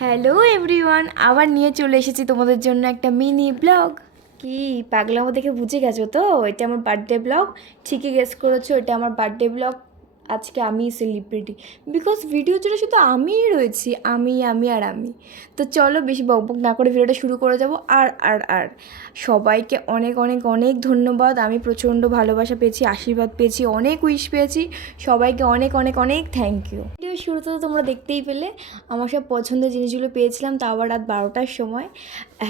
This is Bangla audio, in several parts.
হ্যালো এভরিওয়ান, আবার নিয়ে চলে এসেছি তোমাদের জন্য একটা মিনি ব্লগ। কি পাগলামো দেখে বুঝে গেছো তো? এটা আমার বার্থডে ব্লগ। ঠিকই গেস করেছো, এটা আমার বার্থডে ব্লগ। আজকে আমি সেলিব্রিটি, বিকজ ভিডিও জুড়ে শুধু আমিই রয়েছি, আমি। তো চলো বেশি বকবক না করে ভিডিওটা শুরু করে যাবো। আর সবাইকে অনেক অনেক অনেক ধন্যবাদ। আমি প্রচণ্ড ভালোবাসা পেয়েছি, আশীর্বাদ পেয়েছি, অনেক উইশ পেয়েছি। সবাইকে অনেক অনেক অনেক থ্যাংক ইউ। ভিডিও শুরুতে তো তোমরা দেখতেই পেলে আমার সব পছন্দের জিনিসগুলো পেয়েছিলাম, তা আবার রাত 12টার সময়।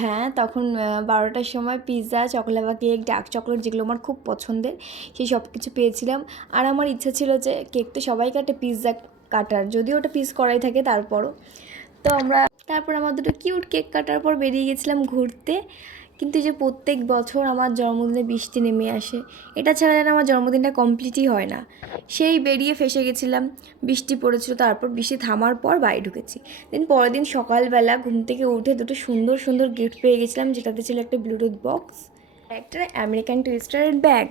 হ্যাঁ, তখন 12টার সময় pizza, chocolate cake, dark chocolate, যেগুলো আমার খুব পছন্দের, সেই সব কিছু পেয়েছিলাম। আর আমার ইচ্ছা ছিল যে কেক তো সবাই কাটে, পিৎজা কাটার, যদিও ওটা পিস করাই থাকে তারপরও। তো তারপর আমার দুটো কিউট কেক কাটার পর বেরিয়ে গেছিলাম ঘুরতে। কিন্তু যে প্রত্যেক বছর আমার জন্মদিনে বৃষ্টি নেমে আসে, এটা ছাড়া যেন আমার জন্মদিনটা কমপ্লিটই হয় না। সেই বেরিয়ে ফেসে গেছিলাম, বৃষ্টি পড়েছিল, তারপর বৃষ্টি থামার পর বাড়ি ঢুকেছি। দেন পরের দিন সকালবেলা ঘুম থেকে উঠে দুটো সুন্দর সুন্দর গিফট পেয়ে গেছিলাম, যেটাতে ছিল একটা ব্লুটুথ বক্স, একটা আমেরিকান টুইস্টারের ব্যাগ।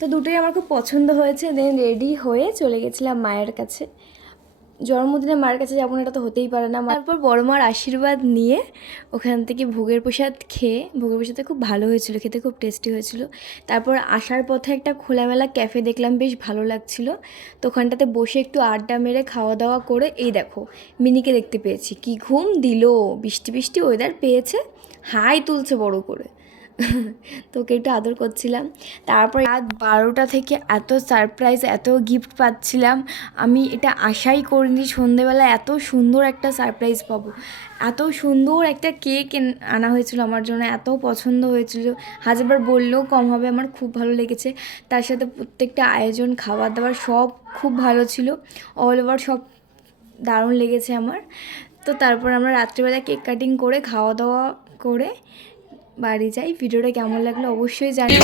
তো দুটোই আমার খুব পছন্দ হয়েছে। দেন রেডি হয়ে চলে গেছিলাম মায়ের কাছে। জন্মদিনে মায়ের কাছে যাবো না, এটা তো হতেই পারে না। তারপর বড় মার আশীর্বাদ নিয়ে ওখান থেকে ভোগের প্রসাদ খেয়ে, ভোগের প্রসাদটা খুব ভালো হয়েছিল, খেতে খুব টেস্টি হয়েছিল। তারপর আসার পথে একটা খোলামেলা ক্যাফে দেখলাম, বেশ ভালো লাগছিল। তো ওখানটাতে বসে একটু আড্ডা মেরে খাওয়া দাওয়া করে এই দেখো মিনিকে দেখতে পেয়েছি। কি ঘুম দিল, বৃষ্টি বৃষ্টি ওয়েদার পেয়েছে, হাই তুলছে বড় করে। তোকে একটু আদর করছিলাম। তারপর রাত 12টা থেকে এত সারপ্রাইজ, এত গিফট পাচ্ছিলাম, আমি এটা আশাই করিনি সন্ধেবেলা এত সুন্দর একটা সারপ্রাইজ পাবো। এত সুন্দর একটা কেক আনা হয়েছিল আমার জন্য, এত পছন্দ হয়েছিল, হাজারবার বললেও কম হবে। আমার খুব ভালো লেগেছে। তার সাথে প্রত্যেকটা আয়োজন, খাবার দাবার সব খুব ভালো ছিল, অল ওভার সব দারুণ লেগেছে আমার। তো তারপর আমরা রাত্রিবেলা কেক কাটিং করে খাওয়া দাওয়া করে বাড়ি যাই। ভিডিওটা কেমন লাগলো অবশ্যই জানিও।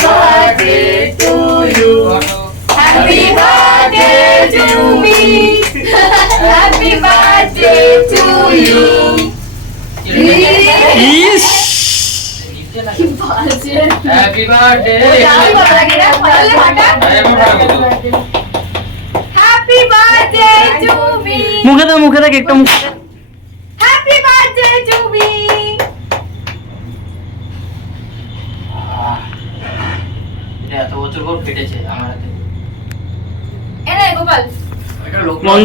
মুখে দাও, মুখে দাও কেকটা, মুখে হ্যাপি বার্থডে টু মি। এত বছর পর ফেটেছে আমার হাতে। এনে গোপাল মন্দ